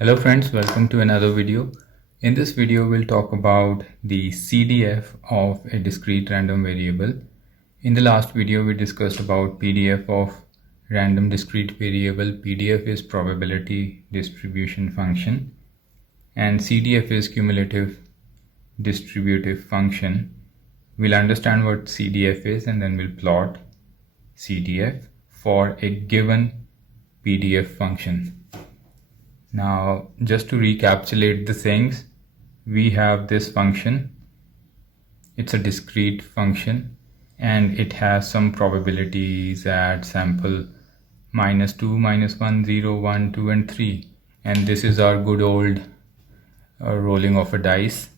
Hello friends, welcome to another video. In this video, we'll talk about the CDF of a discrete random variable. In the last video, we discussed about PDF of random discrete variable. PDF is probability distribution function and CDF is cumulative distributive function. We'll understand what CDF is and then we'll plot CDF for a given PDF function. Now, just to recapitulate the things, we have this function. It's a discrete function and it has some probabilities at sample -2, -1, 0, 1, 2 and 3. And this is our good old rolling of a dice.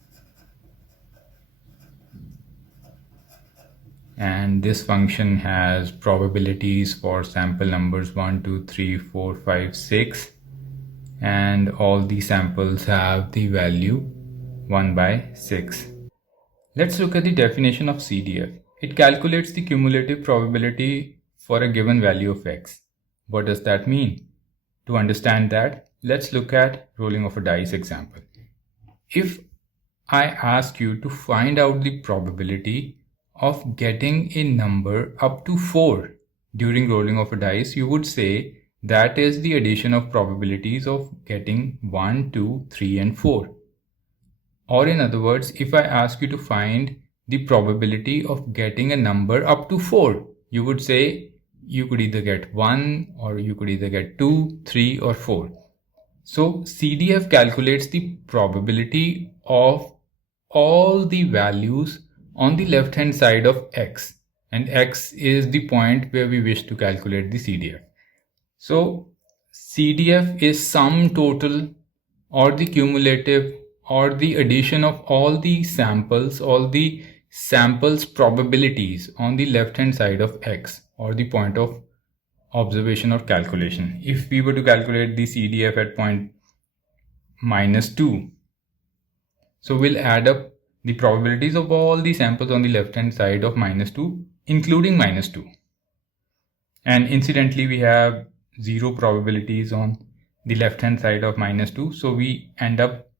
And this function has probabilities for sample numbers 1, 2, 3, 4, 5, 6. And all the samples have the value 1 by 6. Let's look at the definition of CDF. It calculates the cumulative probability for a given value of x. What does that mean? To understand that, let's look at rolling of a dice example. If I ask you to find out the probability of getting a number up to 4 during rolling of a dice, you would say that is the addition of probabilities of getting 1, 2, 3 and 4. Or in other words, if I ask you to find the probability of getting a number up to 4, you would say you could either get 1 or you could either get 2, 3 or 4. So CDF calculates the probability of all the values on the left hand side of x, and x is the point where we wish to calculate the CDF. So CDF is sum total or the cumulative or the addition of all the samples probabilities on the left hand side of x or the point of observation or calculation. If we were to calculate the CDF at point -2, so we'll add up the probabilities of all the samples on the left hand side of -2 including -2. And incidentally, we have 0 probabilities on the left hand side of -2, so we end up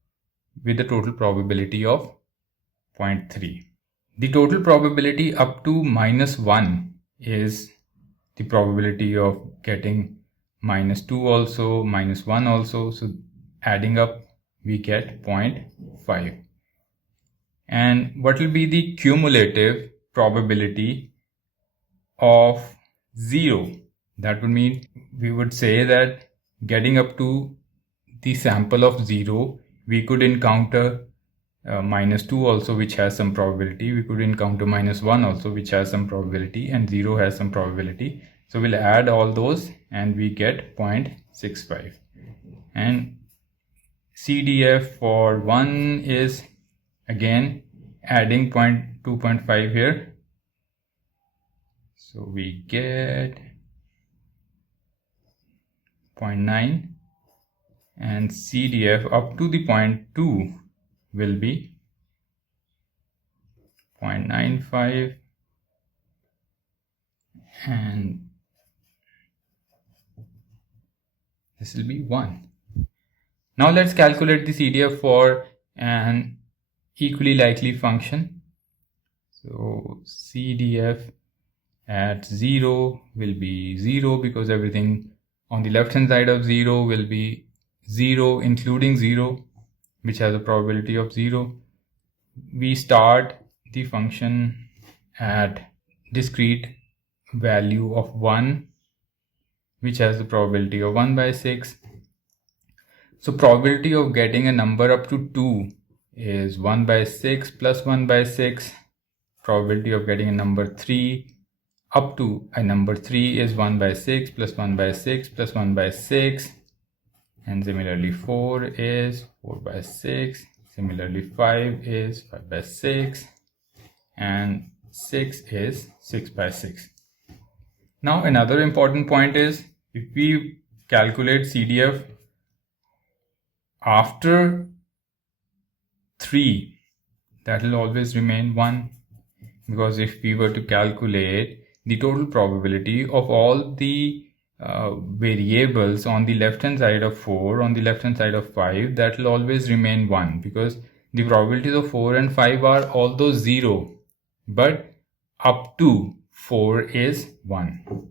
with a total probability of 0.3. The total probability up to -1 is the probability of getting -2 also, -1 also, so adding up we get 0.5. And what will be the cumulative probability of 0? That would mean we would say that getting up to the sample of 0, we could encounter -2 also, which has some probability. We could encounter -1 also, which has some probability, and 0 has some probability. So we'll add all those and we get 0.65. And CDF for 1 is again adding 2.5 here. So we get 0.9, and CDF up to the 0.2 will be 0.95, and this will be 1. Now let's calculate the CDF for an equally likely function. So CDF at 0 will be 0 because everything on the left hand side of 0 will be 0 including 0, which has a probability of 0. We start the function at discrete value of 1, which has the probability of 1 by 6. So probability of getting a number up to 2 is 1 by 6 plus 1 by 6. Probability of getting a number 3 up to a number 3 is 1 by 6 plus 1 by 6 plus 1 by 6. And similarly 4 is 4 by 6. Similarly 5 is 5 by 6. And 6 is 6 by 6. Now another important point is, if we calculate CDF after 3, that will always remain 1, because if we were to calculate the total probability of all the variables on the left hand side of 4, on the left hand side of 5, that will always remain 1, because the probabilities of 4 and 5 are although 0, but up to 4 is 1.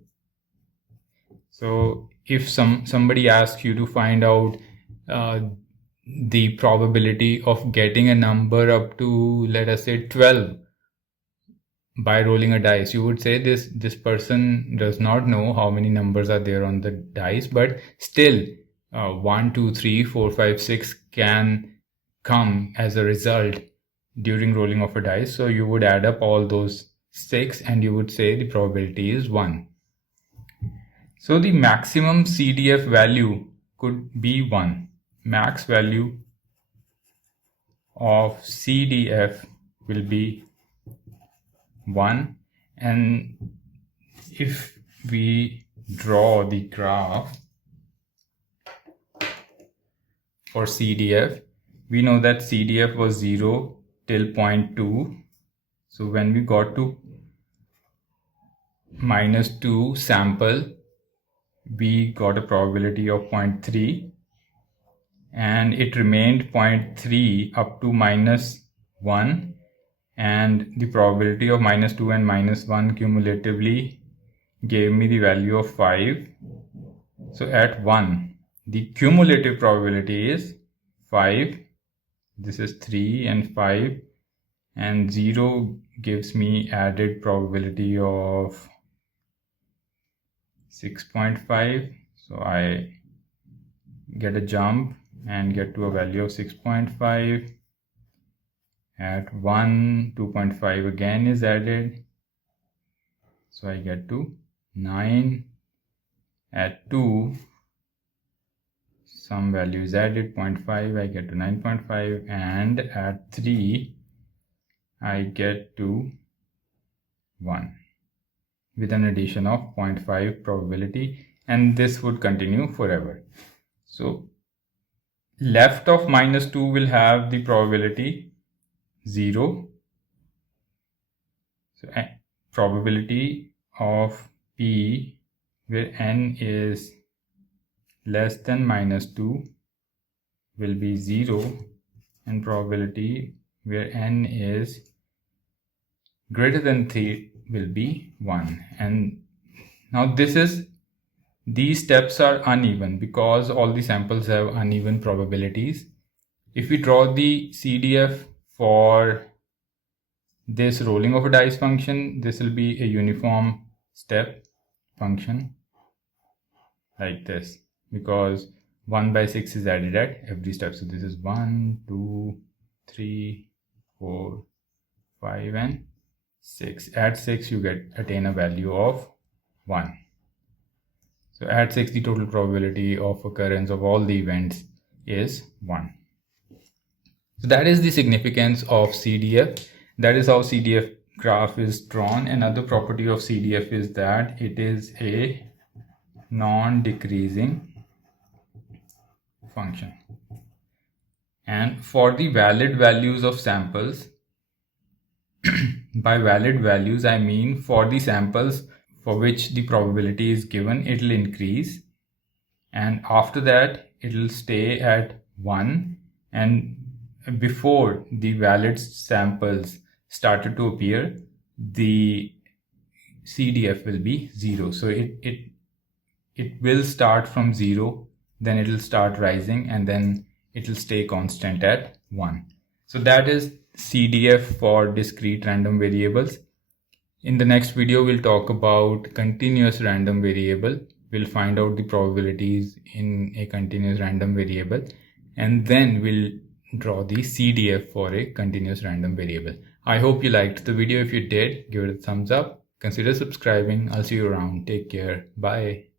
So if somebody asks you to find out the probability of getting a number up to, let us say, 12 by rolling a dice, you would say this person does not know how many numbers are there on the dice, but still 1, 2, 3, 4, 5, 6 can come as a result during rolling of a dice. So you would add up all those 6 and you would say the probability is 1. So the maximum CDF value could be 1. Max value of CDF will be 1, and if we draw the graph for CDF, we know that CDF was 0 till 0.2. So when we got to -2 sample, we got a probability of 0.3, and it remained 0.3 up to -1, and the probability of -2 and -1 cumulatively gave me the value of 5. So at 1, the cumulative probability is 5. This is 3 and 5, and 0 gives me added probability of 6.5. So I get a jump and get to a value of 6.5. At 1, 2.5 again is added, so I get to 9. At 2, some value is added, 0.5, I get to 9.5, and at 3, I get to 1 with an addition of 0.5 probability, and this would continue forever. So left of -2 will have the probability 0. So probability of P where n is less than -2 will be 0, and probability where n is greater than 3 will be 1. And now these steps are uneven because all the samples have uneven probabilities. If we draw the CDF for this rolling of a dice function, this will be a uniform step function like this, because 1/6 is added at every step. So this is 1, 2, 3, 4, 5, and 6. At 6 you attain a value of 1. So at 6 the total probability of occurrence of all the events is 1. So that is the significance of CDF. That is how CDF graph is drawn. Another property of CDF is that it is a non-decreasing function. And for the valid values of samples, by valid values I mean for the samples for which the probability is given, it will increase, and after that it will stay at 1, and before the valid samples started to appear, the CDF will be 0. So it will start from 0, then it will start rising, and then it will stay constant at 1. So that is CDF for discrete random variables. In the next video, we'll talk about continuous random variable. We'll find out the probabilities in a continuous random variable, and then we'll draw the CDF for a continuous random variable. I hope you liked the video. If you did, give it a thumbs up. Consider subscribing. I'll see you around. Take care. Bye.